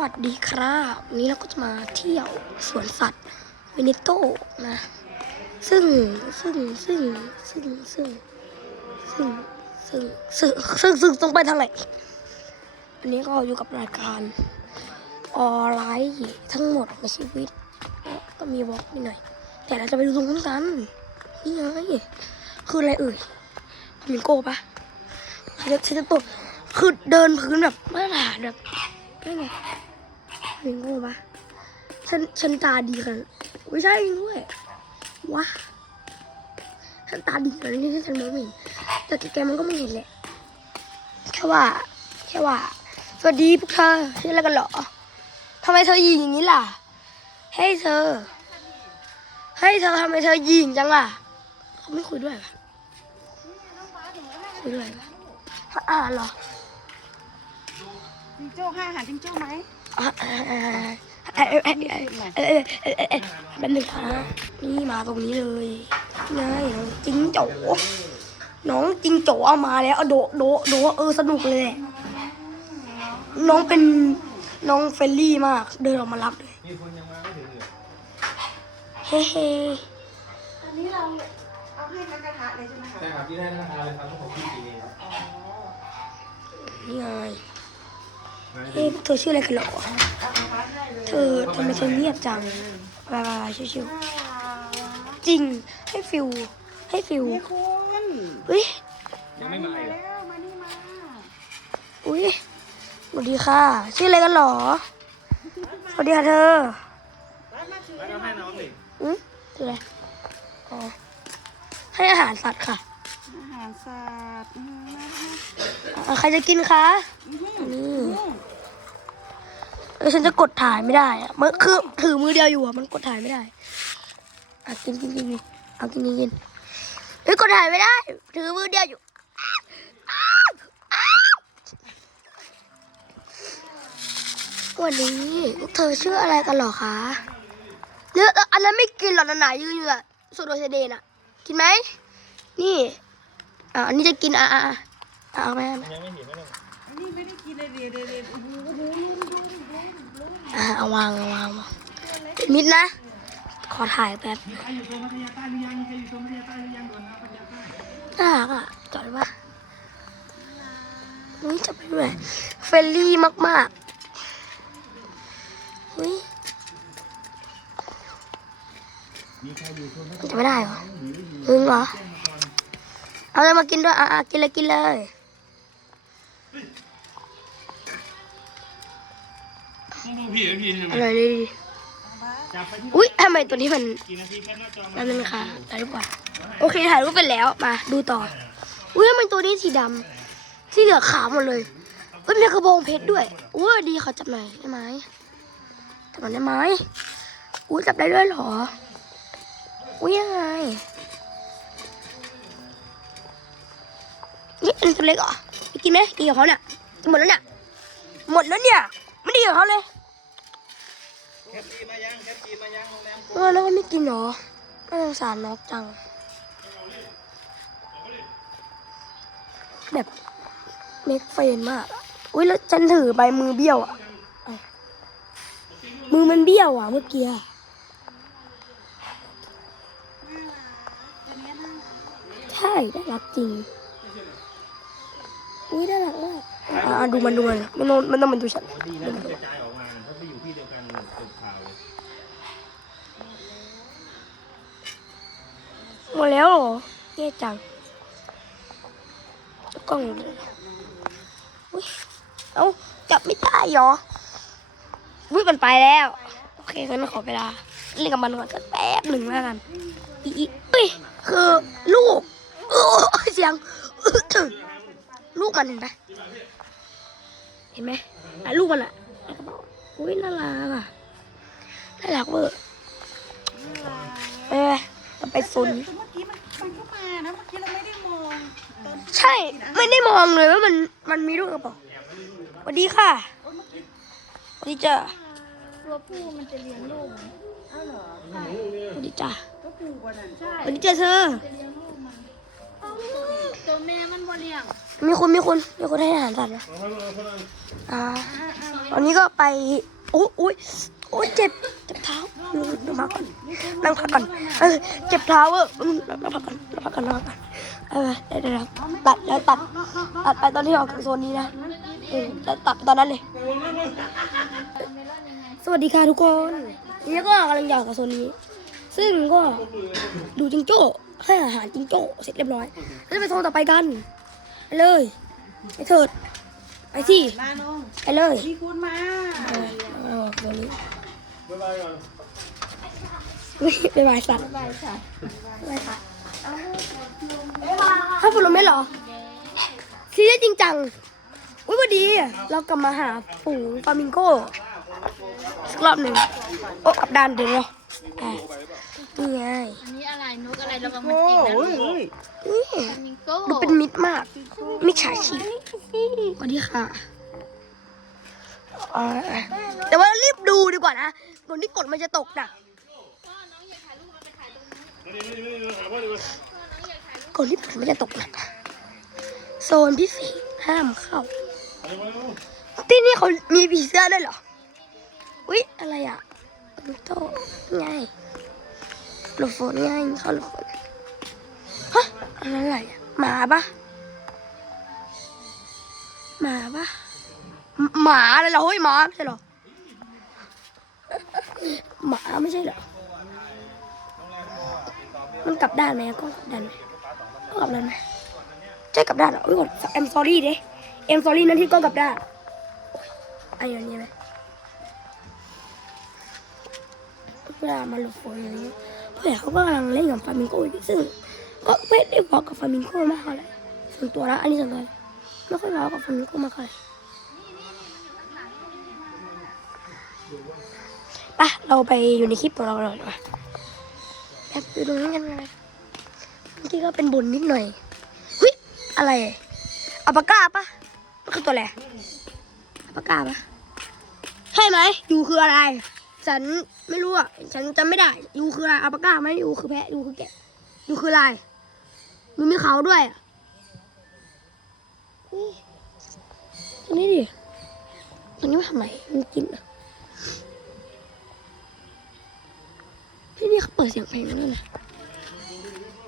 วัสดีครับวันนี้เราก็จะมาเที่ยวสวนสัตว์วินิโต้นะซึ่งต้องไปทางไหนอันนี้ก็อยู่กับรายการออนไลน์ทั้งหมดในชีวิตก็มีวอล์กนิดหน่อยแต่เราจะไปดูตรงนั้นกันนี่ไงคืออะไรเอ่ยฟลามิงโก้ปะฉันจะตกคือเดินพื้นแบบมาตรฐานแบบนี่ไงฟลามิงโก้ปะฉันตาดีขนาดไม่ใช่ด้วยวะฉันตาดีขนาดนี้ฉันมองไม่เห็นแต่แกมันก็ไม่เห็นแหละแค่ว่าสวัสดีพวกเธอชื่ออะไรกันเหรอทำไมเธอยิงอย่างนี้ล่ะเฮ้ยเธอทำไมเธอยิงจังล่ะเขาไม่คุยด้วยปะคุยด้วยปะเหรอจิงโจ้ให้อาหารจิงโจ้ไหมเป็นหนึ่งค่ะนี่มาตรงนี้เลยนี่น้องจิงโจ้เอามาแล้วโดสนุกเลยน้องเป็นน้องเฟรนลี่มากเดินออกมารับเลยมีคนยังมาไม่ถึงเลย เฮ้ อันนี้เราเอาให้กระทะเลยใช่ไหมคะ ใช่ครับที่ได้ราคาเลยครับต้องขอบคุณจริงๆครับ นี่ไงเฮ้ยเธอชื่ออะไรกันเหรอเธอทำไมเธอเงียบจังบายชิวๆจริงให้ฟิลนี่คุณ เฮ้ย ยังไม่มาอีกเหรอ แล้วมานี่มา อุ้ยสวัสดีค่ะชื่ออะไรกันเหรอสวัสดีค่ะเธอ แล้วก็ให้น้องดิ ชื่ออะไรอ๋อให้อาหารสัตว์ค่ะ อาหารสัตว์ใครจะกินคะนี่ฉันจะกดถ่ายไม่ได้อะมันคือถือมือเดียวอยู่อะมันกดถ่ายไม่ได้กินเอากินเฮ้ยกดถ่ายไม่ได้ถือมือเดียวอยู่วันนี้พวกเธอชื่ออะไรกันเหรอคะเนื้ออันนั้นไม่กินหรอกหนาๆยืนอยู่อะโซโดเซเดนอะกินไหมนี่อันนี้จะกินเอาไหม ยังไม่เห็นไม่ต้อง นี่ไม่ได้กินเลยเดี๋ยวโอ้โหเอาวางเป็นมิดนะขอถ่ายแป๊บ มีใครอยู่โซนพัทยาใต้หรือยังมีใครอยู่โซนพัทยาใต้หรือยังโดนนะพัทยาใต้ น่ารักอ่ะจอดปะนี่จะไปด้วยเฟรนลี่มากๆอุ้ย มีใครอยู่โซนพัท มัน ยา จะไม่ได้เหรอมึงเหรอเอาอะไรมากินด้วยกินเลย พี่ อร่อยเลยดิ จับไปที่ อุ้ยทำไมตัวนี้มัน กี่นาทีแค่หน้าจอ แป๊บนึงนะคะถ่ายรูปก่อนโอเคถ่ายรูปไปแล้วมาดูต่ออุ้ยทำไมตัวนี้สีดำที่เหลือขาวหมดเลยอุ้ยมีกระบองเพชรด้วยอุ้ยดีเขาจับหน่อยได้ไหมอุ้ยจับได้ด้วยเหรออุ้ยยังไงนี่อันนี้ตัวเล็กเหรอไปกินไหมกินกับเขาเนี่ยหมดแล้วเนี่ยไม่ดีกับเขาเลย แคปจีมายังโรงแรม แล้วก็ไม่กินเหรอน่าสงสารนกจังแบบเมกเฟนมากอุ้ยแล้วฉันถือใบมือเบี้ยวมือมันเบี้ยวเมื่อกี้ใช่ได้รักจริงอุ้ยได้รักมากดูมันมันต้องมันดูฉัน ดีนะที่กระจายออกมาถ้าไปอยู่ที่เดียวกันจบข่าวเลย หมดแล้วเหรอแย่จังกล้องเลยอุ้ยเอ้าจับไม่ได้เหรออุ้ยมันไปแล้วโอเคงั้นขอเวลาเล่นกับมันก่อนสักแป๊บหนึ่งแล้วกันอุ้ยคือลูกเสียง ลูกมันเห็นไหมลูกมันอุ้ยน่ารักเวอร์ไปซุน เมื่อกี้มันเข้ามานะเมื่อกี้เราไม่ได้มองใช่ไม่ได้มองเลยว่ามันมีลูกกระป๋องสวัสดีค่ะสวัสดีจ้า ตัวผู้มันจะเลี้ยงลูกอ้าวเหรอ สวัสดีจ้า ก็ผูกกว่านั้นใช่ สวัสดีจ้าเธอ จะเลี้ยงลูกมัน ตัวแม่มันบ่เลี้ยง มีคนให้อาหารสัตว์นะตอนนี้ก็ไปโอ้ยเจ็บเท้านั่งพักก่อนเจ็บเท้านั่งพักก่อนเดี๋ยวตัดไปตอนที่ออกจากโซนนี้นะตัดตอนนั้นเลยสวัสดีค่ะทุกคนนี่ก็กำลังอยากกับโซนนี้ ซึ่งก็ดูจิงโจ้ให้อาหารจิงโจ้เสร็จเรียบร้อยแล้วจะไปโซนต่อไปกันไปเลยไปเถิดไปสิ มาน้อง ไปเลย พี่คุณมา ตัวนี้บ๊ายบายสัตว์ ไปค่ะ บ๊ายบายสัตว์ถ้าฝนลงไม่หรอซีเรียสจริงจังอุ้ยพอดีเรากลับมาหาฝูงฟลามิงโก้สักรอบหนึ่งโอ้กลับด้านเดี๋ยวเรานี่ไง อันนี้อะไรนกอะไรระวังมันจิกนะลูก นี่ ฟลามิงโก้ ดูเป็นมิตรมากมิจฉาชีพสวัสดีค่ะแต่ว่ารีบดูดีกว่านะก่อนที่กดมันจะตกนะก่อนที่ฝนมันจะตกนะโซนพิเศษห้ามเข้าที่นี่เขามีผีเสื้อด้วยเหรออุ๊ยอะไรอ่ะโต๊ะไงหลบฝนไงเขาหลบฝนฮะอะไรอ่ะหมาปะหมาอะไรเหรอเฮ้ยหมาไม่ใช่เหรอหมาไม่ใช่เหรอมันกลับด้านไหมก็กลับด้านไหมก็กลับด้านไหมใช่กลับด้านเหรออุ้ยกดI'm sorry ดิI'm sorry นั่นที่ก็กลับด้านอันนี้ไหมเวลามาหลบฝนอย่างนี้เพื่อนเขาก็กำลังเล่นกับฟลามิงโก้อยู่ซึ่งก็ไม่ได้บอกกับฟลามิงโก้มากเท่าไหร่ส่วนตัวแล้วอันนี้ส่วนตัวไม่ค่อยบอกกับฟลามิงโก้มากเท่าไหร่ไปเราไปอยู่ในคลิปของเราเลยดีกว่าแบบอยู่ตรงนั้นกันเลยเมื่อกี้ก็เป็นบุญนิดหน่อยเฮ้ยอะไรอัลปาก้าปะมันคือตัวอะไรอัลปาก้าปะใช่ไหมยูคืออะไรฉันไม่รู้อ่ะฉันจำไม่ได้ยูคืออะไรอัลปาก้าไหมยูคือแพะยูคือแกะยูคืออะไรยูมีเขาด้วยอ่ะตัวนี้ดิตัวนี้มาทำไมมันกินอ่ะพี่นี่เขาเปิดเสียงเพลงนั่นแหละ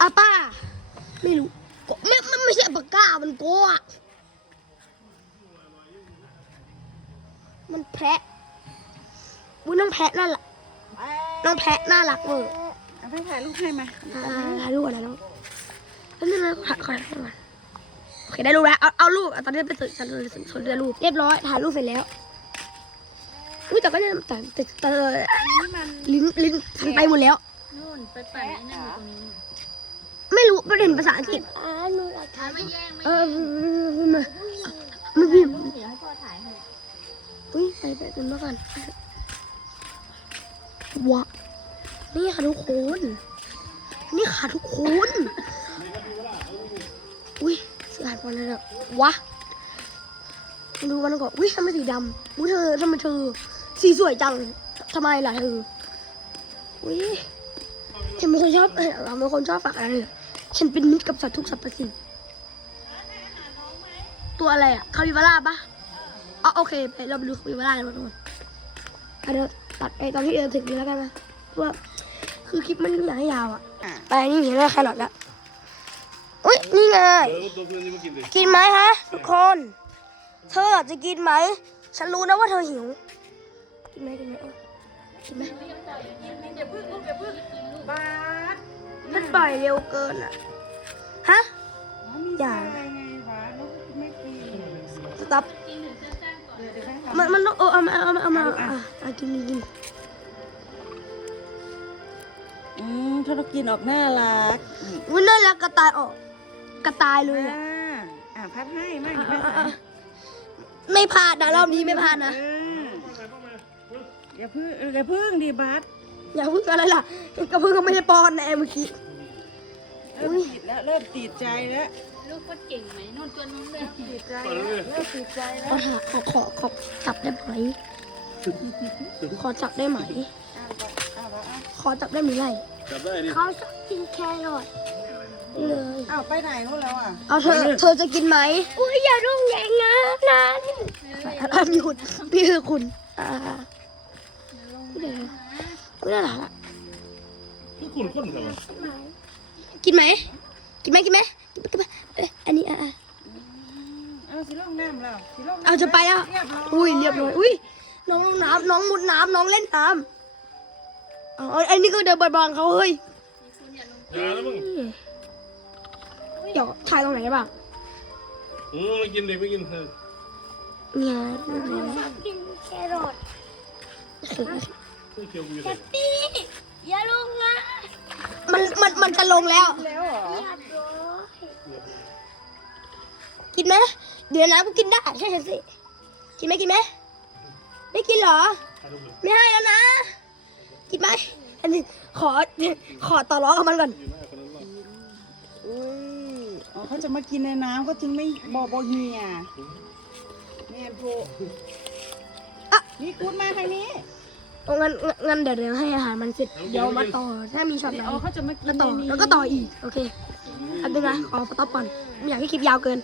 อาป้าไม่รู้ไม่ใช่อัลปาก้ามันโกะมันแพะวุ้ยน้องแพะน่ารักน้องแพะน่ารักเวอร์ เอาไปถ่ายรูปให้มา ถ่ายรูปก่อนนะน้องแล้วนี่นะถ่ายก่อนโอเคได้รูปแล้วเอารูปตอนนี้ไปฉันได้รูปเรียบร้อยถ่ายรูปเสร็จแล้วอุ้ยแต่ก็ยังแต่ลิ้นไปหมดแล้ว นู่นไปปั่นไอ้นั่นอยู่ตรงนี้ ไม่รู้ประเด็นภาษาอังกฤษ ไม่แย่งไม่ ไม่พิมพ์ เดี๋ยวให้พ่อถ่ายให้ อุ้ยไปกันมาก่อนว้านี่ค่ะทุกคนนี่ค่ะทุกคนอุ้ยเสือหายไปแล้ววะดูมันก่อนอุ้ยทำไมสีดำอุ้ยทำไมเธอสีสวยจังทำไมล่ะเธออุ้ยฉันเป็นคนชอบเราเป็นคนชอบฝากอะไรเลยฉันเป็นมิตรกับสัตว์ทุกสรรพสิ่งตัวอะไรอ่ะคาปิบาร่าปะอ๋อโอเคไปเราไปดูคาปิบาร่ากันทุกคนเดี๋ยวตัดตอนที่ถึงนี้แล้วกันนะเพราะว่าคือคลิปมันอยากให้ยาวอ่ะไปนี่เห็นแล้วแครอทแล้วอุ้ยนี่ไงกินไหมฮะทุกคนเธอจะกินไหมฉันรู้นะว่าเธอหิวกินไหมกินไหมบาส มันปล่อยเร็วเกินอ่ะฮะ อย่าไงบาสนกไม่กิน สต๊อป กินหรือจะแจ้งก่อนเดี๋ยวให้ มันเอามากินถ้าเรากินออกน่ารัก วุ้นนั่นแหละกระต่ายออกกระต่ายเลยอ่ะ พัดให้ไม่ ไม่พลาดนะรอบนี้ไม่พลาดนะ อย่าพึ่งดีบาส อย่าพึ่งอะไรล่ะก็พึ่งก็ไม่ได้ป้อนนะเมื่อกี้ เริ่มติดใจแล้วลูกก็เก่งไหมนู่นตัวนู้นเลยติดใจเริ่มติดใจแล้วขอจับได้ไหมขอจับได้ไหมขอจับได้ไหมไร จับได้ดิ เขาชอบกินแครอท เลย อ้าวไปไหนนู่นแล้วอ่ะ เอาเธอจะกินไหมอุ้ยอย่ารุ่งแรงนะนั้นหยุดพี่คือคุณเดี๋ยวไม่ได้หรอ คือคุณคนเหรอ กินไหมกินไหมอันนี้เอาสิลงน้ำแล้วสิลงน้ำ เอาจะไปแล้ว เรียบร้อย อุ้ยเรียบร้อยอุ้ยน้องลงน้ำน้องมุดน้ำน้องเล่นน้ำอ๋ออันนี้ก็เดินบอลเขาเฮ้ย อย่าแล้วมึง เดี๋ยวถ่ายตรงไหนบ้าง ไม่กินดิไม่กิน เนี่ยกินแครอท ไม่เคี้ยวกูอยู่ อย่าลงนะมันจะลงแล้ว แล้วเหรอ กินไหมเดี๋ยวนะกูกินได้ใช่สิกินไหมไม่กินเหรอ ไม่ให้แล้วนะ กินไหมอันนี้ขอต่อร้องกับมันก่อน อุ้ยอ๋อเขาจะมากินในน้ำเขาถึงไม่บ่เหี่ยแม่พูนี่คูดมาทางนี้ งั้นเดี๋ยวให้อาหารมันเสร็จเดี๋ยวมาต่อถ้ามีช็อตไหน อ๋อเขาจะมากิน แล้วต่อ ในนี้ แล้วก็ต่ออีกโอเคอันนึงนะขอสต็อปก่อนไม่อยากให้คลิปยาวเกิน